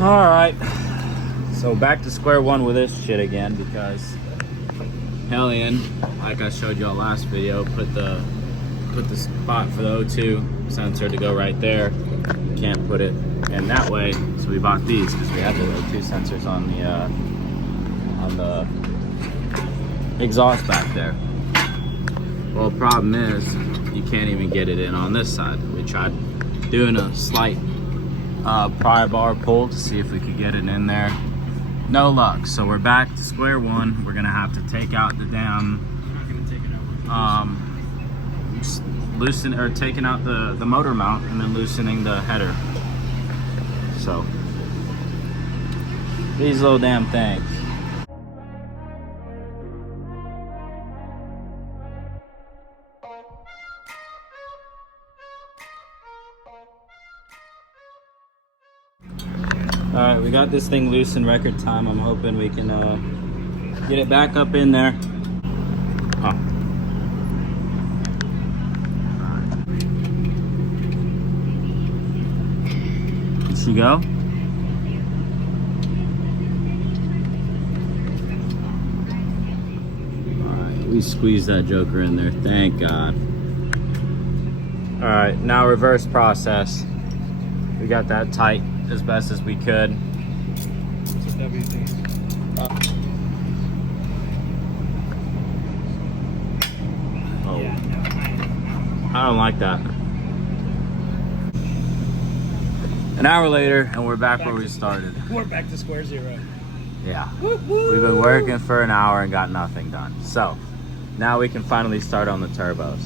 Alright, so back to square one with this shit again, because Hellion, like I showed y'all last video, put the spot for the O2 sensor to go right there. You can't put it in that way, so we bought these because we have the O2 sensors on the exhaust back there. Well, the problem is you can't even get it in on this side. We tried doing a slight pry bar pull to see if we could get it in there. No luck. So we're back to square one. We're gonna have to take out the damn taking out the motor mount and then loosening the header. So these little damn things. Alright, we got this thing loose in record time. I'm hoping we can get it back up in there. Oh. Did she go? Alright, we squeezed that joker in there, thank God. Alright, now reverse process. We got that tight as best as we could. Oh, I don't like that. An hour later, and we're back where we started. We're back to square zero. Yeah, we've been working for an hour and got nothing done. So now we can finally start on the turbos.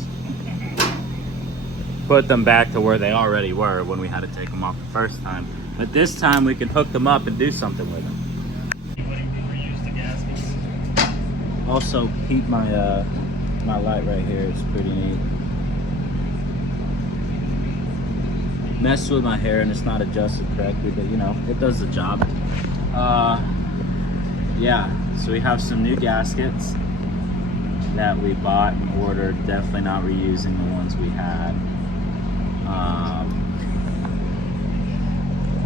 Put them back to where they already were when we had to take them off the first time. But this time we can hook them up and do something with them. Also, heat my my light right here. It's pretty neat. Messed with my hair and it's not adjusted correctly, but you know, it does the job. Yeah, so we have some new gaskets that we bought and ordered. Definitely not reusing the ones we had.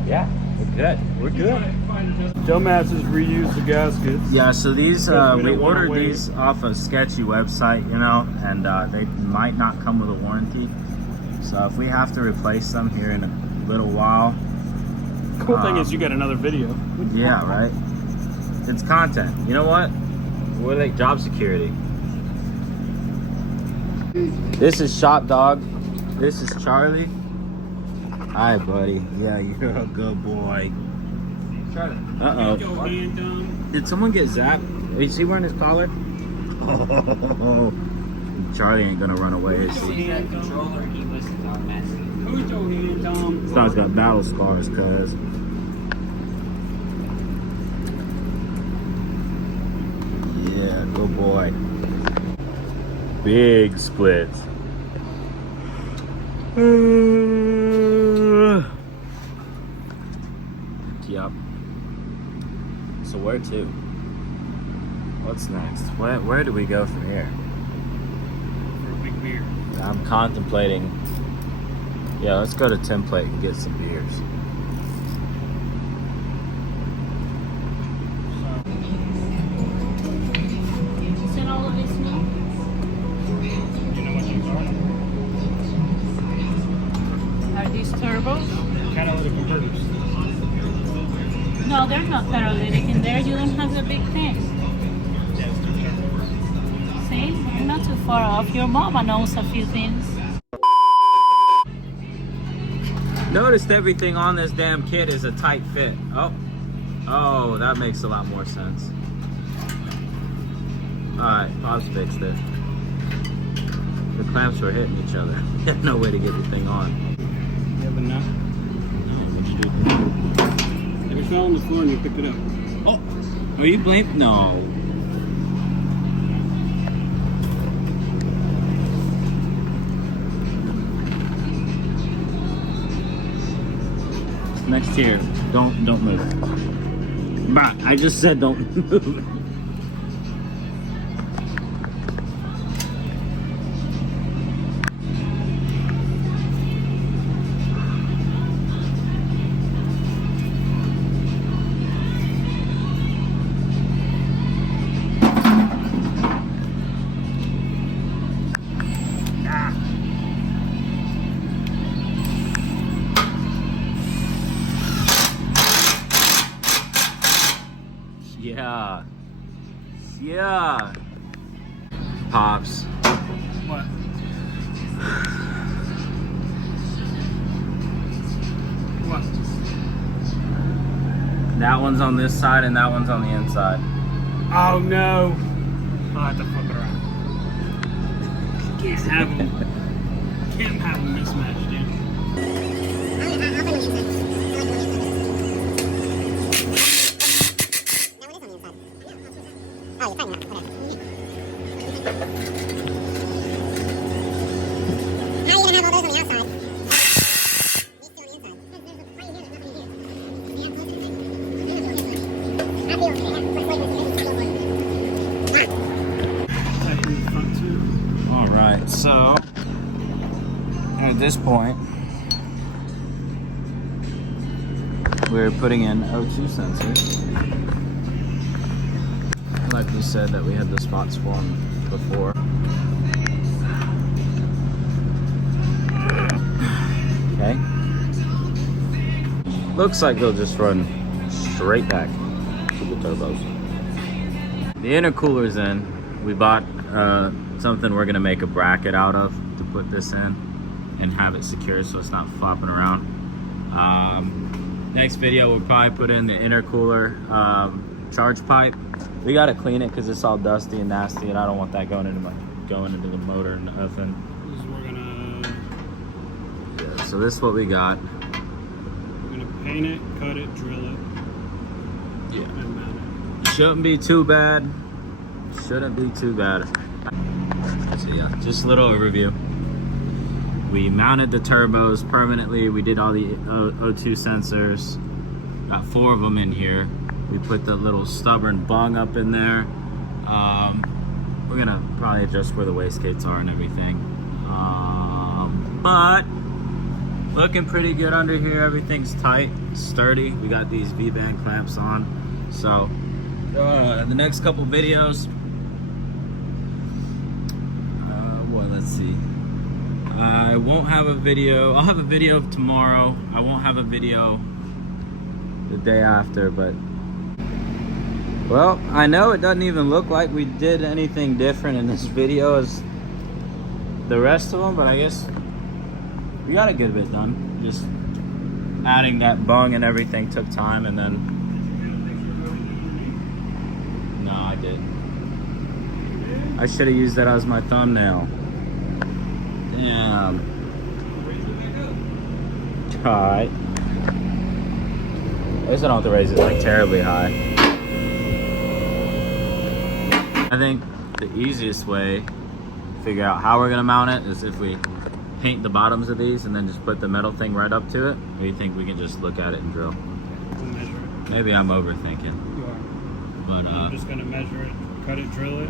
Yeah, we're good. We're good. Dumbasses reuse the gaskets. Yeah, so these we ordered these off a sketchy website, you know, and they might not come with a warranty. So if we have to replace them here in a little while. Cool thing is you got another video. Yeah, right. It's content. You know what? We're like job security. This is Shop Dog. This is Charlie. Hi, buddy. Yeah, you're a good boy. Charlie. Uh-oh. Did someone get zapped? Is he wearing his collar? Oh, Charlie ain't gonna run away, is he? This dog's got battle scars, cuz. Yeah, good boy. Big splits. Yep. So where to? What's next? Where do we go from here? For a big beer. I'm contemplating. Yeah, let's go to Template and get some beers. Is it all of this milk? You know what these are? Are these turbos? Catalytic converters. No, they're not paralytic. In there, you don't have the big thing. Yeah, it's 2 turbos. See? You're not too far off. Your mama knows a few things. Noticed everything on this damn kit is a tight fit. Oh, that makes a lot more sense. Alright, Pop's fixed it. The clamps were hitting each other. Had no way to get the thing on. You have a nut? No, what'd you do? If it fell on the floor and you picked it up. Oh, are you blamed? No. Next here, don't move. Bah, I just said don't move. Yeah. Yeah. Pops. What? What? That one's on this side and that one's on the inside. Oh no! I'll have to flip it around. Can't have them. Can't have them mismatched, dude. Alright, so at this point we're putting in O2 sensors. Like we said that we had the spots for them before. Okay. Looks like they'll just run straight back to the turbos. The intercooler's in. We bought something we're gonna make a bracket out of to put this in and have it secure so it's not flopping around. Next video we'll probably put in the intercooler charge pipe. We gotta clean it because it's all dusty and nasty, and I don't want that going into the motor and nothing. This is we're gonna. Yeah, so this is what we got. We're gonna paint it, cut it, drill it. Yeah. And mount it. Shouldn't be too bad. Shouldn't be too bad. So yeah, just a little overview. We mounted the turbos permanently. We did all the O2 sensors. Got 4 of them in here. We put the little stubborn bung up in there. We're gonna probably adjust where the wastegates are and everything. But looking pretty good under here. Everything's tight, sturdy. We got these V-band clamps on. So the next couple videos, let's see. I won't have a video. I'll have a video tomorrow. I won't have a video the day after, but well, I know it doesn't even look like we did anything different in this video as the rest of them, but I guess we got a good bit done. Just adding that bung and everything took time, and then no, I did. I should have used that as my thumbnail. Damn. Alright. I guess I don't have to raise it like terribly high. I think the easiest way to figure out how we're gonna mount it is if we paint the bottoms of these and then just put the metal thing right up to it. Or you think we can just look at it and drill? We'll measure it. Maybe I'm overthinking. You are. But I'm just gonna measure it, cut it, drill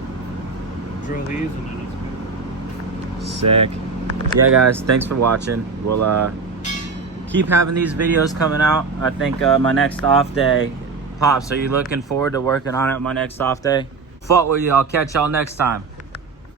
these, and then it's good. Sick. Yeah, guys, thanks for watching. We'll keep having these videos coming out. I think my next off day. Pops, are you looking forward to working on it my next off day? Fuck with you. I'll catch y'all next time.